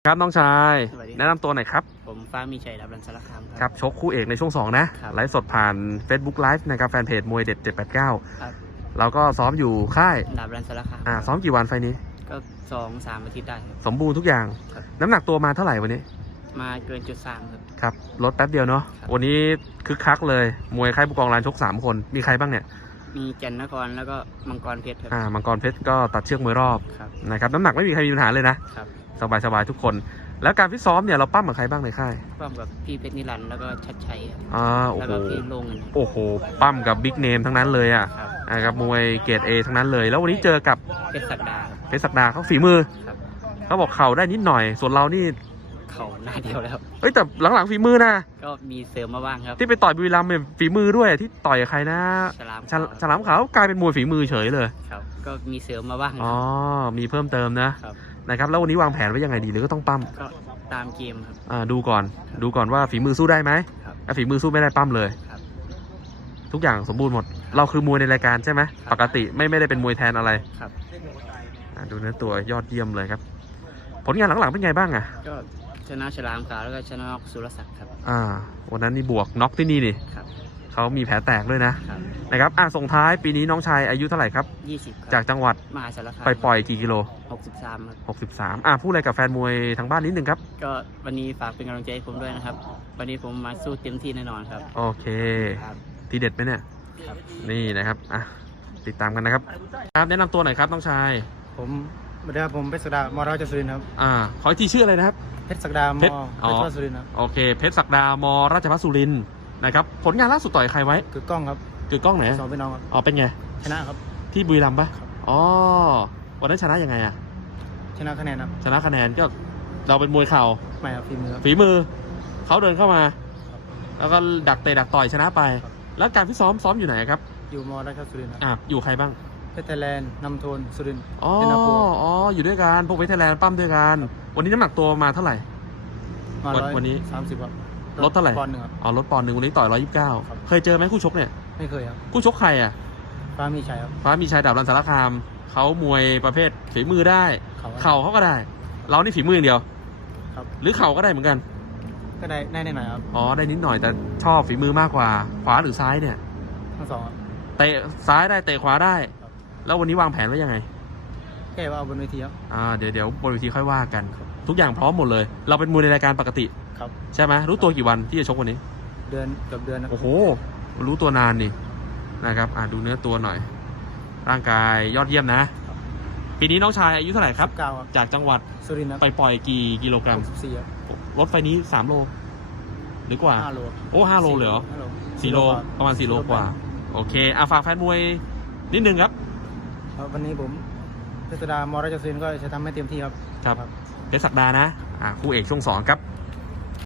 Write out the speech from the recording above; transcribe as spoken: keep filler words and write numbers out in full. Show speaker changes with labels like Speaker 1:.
Speaker 1: ครับน้องชาย
Speaker 2: สวัสดีครับ
Speaker 1: แนะนำตัวหน่อยครับ
Speaker 2: ผมฟ้ามีชัยดับรันสารคามค
Speaker 1: ครั
Speaker 2: รั
Speaker 1: บบ ชกคู่เอกในช่วงสองนะ
Speaker 2: ครับ
Speaker 1: ไลฟ์สดผ่าน Facebook Live นะครับแฟนเพจมวยเด็ดเจ็ดแปดเก้า
Speaker 2: ครับ
Speaker 1: เราก็ซ้อมอยู่ค่าย
Speaker 2: ดับรันสารคาม
Speaker 1: อ่าซ้อมกี่วันไฟล์นี้
Speaker 2: ก็สองสามอาทิตย์ได้ครับ
Speaker 1: สมบูรณ์ทุกอย่าง
Speaker 2: ครับ
Speaker 1: น้ำหนักตัวมาเท่าไหร่วันนี้
Speaker 2: มาเกินจุดสามครับ
Speaker 1: ครับลดแป๊บเดียวเนาะ
Speaker 2: ครับ
Speaker 1: วันนี้คึกคักเลยมวยค่ายผู้กองลานชกสามคนมีใครบ้างเนี่ย
Speaker 2: มีแก่นนครแล้วก็มังกรเพชรครับ
Speaker 1: อ่ามังกรเพชรก็ตัดเชือกมวยรอบ
Speaker 2: ครับ
Speaker 1: นะครับน้ำหนักไม่มีใครมีปัญหาเลยนะครับ สบายสบายๆทุกคน แล้วการฟิตซ้อมเนี่ยเราปั้มกับใครบ้างในค่าย
Speaker 2: พร้อมกับพี่เพชรนิรันดร์แล้วก็ชัดชัยครับ
Speaker 1: อ่าโอ้
Speaker 2: แล้ว
Speaker 1: โห
Speaker 2: ก็พี่โลงเงิน
Speaker 1: โอ้โหปั้มกับบิ๊กเนมทั้งนั้นเลยอ่ะ
Speaker 2: ครับ
Speaker 1: อ่ากับมวยเกรดเอทั้งนั้นเลย แล้ววันนี้เจอกับ
Speaker 2: เพชรศักดาครับ
Speaker 1: เพชรศักดาเขาฝีมือ
Speaker 2: ครับ
Speaker 1: เขาบอกเข่าได้นิดหน่อย ส่วนเรานี่
Speaker 2: เข่าหน้าเดียวแล้วครับ
Speaker 1: เอ้ยแต่หลังๆฝีมือนะ
Speaker 2: ก็มีเสริมมาบ้างครับ
Speaker 1: ที่ไปต่อยบุรีรัมย์เนี่ยฝีมือด้วยที่ต่อยกับใครนะ
Speaker 2: ฉลาม
Speaker 1: ฉลฉลามขาวกลายเป็นมวยฝีมือเฉยเลย
Speaker 2: ครับ ก็มีเสริมมาบ้าง
Speaker 1: อ๋อมีเพิ่มเติมนะครับ นะครับแล้ววันนี้วางแผนไว้ยังไงดีหรือก็ต้องปั้ม
Speaker 2: ก็ตามเกมครับ
Speaker 1: อ่าดูก่อนดูก่อนว่าฝีมือสู้ได้ไหม
Speaker 2: ครับ
Speaker 1: ถ้าฝีมือสู้ไม่ได้ปั้มเลย
Speaker 2: ครับ
Speaker 1: ทุกอย่างสมบูรณ์หมด เราคือมวยในรายการใช่ไหม
Speaker 2: ครับ
Speaker 1: ปกติไม่ไม่ได้เป็นมวยแทนอะไร
Speaker 2: ครับ
Speaker 1: อ่าดูเนื้อตัวยอดเยี่ยมเลยครับ ผลงานหลังๆเป็นไงบ้างอะ
Speaker 2: ก็ชนะฉลามขาวแล้วก็ชนะสุรศักดิ์ครับ
Speaker 1: อ่าวันนั้นนี่บวกน็อกที่นี่นี่
Speaker 2: ครับ
Speaker 1: เขามีแผลแตกด้วยนะครับ นะครับอ่ะส่งท้ายปีนี้น้องชายอายุเท่าไหร่ครับ
Speaker 2: ยี่สิบครับ
Speaker 1: จากจังหวัด
Speaker 2: มหาสารคาม
Speaker 1: ไปปล่อยกี่กิโล
Speaker 2: หกสิบสามครับ
Speaker 1: หกสิบสามอ่ะพูดอะไรกับแฟนมวยทางบ้านนิดนึงครับ
Speaker 2: ก็วันนี้ฝากเป็นกำลังใจให้ผมด้วยนะครับ วันนี้ผมมาสู้เต็มที่แน่นอนครับ
Speaker 1: โอเค
Speaker 2: ครับ
Speaker 1: ทีเด็ดไหมเนี่ย
Speaker 2: ครับ
Speaker 1: นี่นะครับอ่ะติดตามกันนะครับครับแนะนำตัวหน่อยครับน้องชาย
Speaker 3: ผมสวัสดีครับผมเพชรศักดามอราชสุรินทร์ครับ
Speaker 1: อ่าขออีกทีชื่ออะไรนะครับ
Speaker 3: เพชรศักดาม
Speaker 1: เพ
Speaker 3: อ
Speaker 1: ชร
Speaker 3: เพ
Speaker 1: อ๋อ
Speaker 3: ชรราชสุรินทร์ครับ
Speaker 1: โอเคเพชรศักดามราชพัฒสุรินทร์นะครับผลงานล่าสุดต่อยใครไว้
Speaker 3: คือกล้องครับ
Speaker 1: คือกล้องไหน
Speaker 3: สองพี่น้องครับ
Speaker 1: อ๋อเป็นไง
Speaker 3: ชนะครับ
Speaker 1: ที่บุรีรัมย์ปะ
Speaker 3: ครับ
Speaker 1: อ๋อวันนั้นชนะยังไงอะ
Speaker 3: ชนะคะแนนครับ
Speaker 1: ชนะคะแนนก็เราเป็นมวยเข่า
Speaker 3: ไม่ครับฝีมือครับ
Speaker 1: ฝีมือเขาเดินเข้ามา แล้วก็ดักเตะดักต่อยชนะไป
Speaker 3: ครับ
Speaker 1: แล้วการฟิตซ้อมซ้อมอยู่ไหนครับ
Speaker 3: อยู่มอราชสุรินทร์ครับ
Speaker 1: อ่ะอยู่ใครบ้าง
Speaker 3: เพชรไทยแลนด์นำโทนสุรินทร์
Speaker 1: อ๋อ
Speaker 3: เดนนาโพ
Speaker 1: อ๋ออยู่ด้วยกันพวกเวทไทยแลนด์ปั้มด้วยกันวันนี้น้ำหนักตัวมาเท่าไหร่
Speaker 3: มา
Speaker 1: วัน
Speaker 3: ร้อย
Speaker 1: วันนี้
Speaker 3: สามสิบครับ
Speaker 1: ลดเท่าไหร่
Speaker 3: ปอนด์หนึ่งครับ
Speaker 1: อ๋อลดปอนด์หนึ่งวันนี้ต่อยร้อยยี่สิบเก้า
Speaker 3: ครับ
Speaker 1: เคยเจอไหมคู่ชกเนี่ย
Speaker 3: ไม่เคยครับ
Speaker 1: คู่ชกใครอ่ะ
Speaker 3: ฟ้ามีชัยครับ
Speaker 1: ฟ้ามีชายดาบรันสารคามเขามวยประเภทฝีมือได้
Speaker 3: เขา
Speaker 1: เข่าเขาก็ได้ เรานี่ฝีมืออย่างเดียว
Speaker 3: ครับ
Speaker 1: หรือเข่าก็ได้เหมือนกัน
Speaker 3: ก็ได้ได้แน่หน่อยครับ
Speaker 1: อ๋อได้นิดหน่อยแต่ชอบฝีมือมากกว่าขวาหรือซ้ายเนี่ย
Speaker 3: ทั้งสองครับ
Speaker 1: เตะซ้ายได้เตะขวาได้
Speaker 3: ครับ
Speaker 1: แล้ววันนี้วางแผนไว้ยังไง
Speaker 3: แค่ว่าเอาบนเวทีครับ
Speaker 1: อ่าเดี๋ยวเดี๋ยวบนเวทีค่อยว่ากัน ทุกอย่างพร้อมหมดเลย เราเป็นมวยในรายการปกติ
Speaker 3: ครับ
Speaker 1: ใช่ไหมรู้ตัวกี่วันที่จะชกวันนี้
Speaker 3: เดือนเกือบเดือนนะ
Speaker 1: โอ้โหรู้ตัวนานนี่นะครับอ่าดูเนื้อตัวหน่อย ร่างกายยอดเยี่ยมนะ ปีนี้น้องชายอายุเท่าไหร่ครับ
Speaker 3: เก้าครับ
Speaker 1: จากจังหวัด
Speaker 3: สุรินทร์ครับ
Speaker 1: ไปปล่อยกี่กิโลกรัม
Speaker 3: หกสิบสี่ครับ
Speaker 1: รถไฟนี้สามโลหรือกว่า
Speaker 3: ห้าโล
Speaker 1: โอ้ห้าโลเลยเหรอ
Speaker 3: ห้าโล
Speaker 1: สี่โลประมาณสี่โลกว่า โอเคอ่ะฝากแฟนมวยนิดนึงครับ
Speaker 3: ครับวันนี้ผมเพชรศักดามอราชสุรินทร์ก็จะทำให้เต็มที่ครับ
Speaker 1: ครับเพชรศักดานะอ่าคู่เอกช่วงสองครับ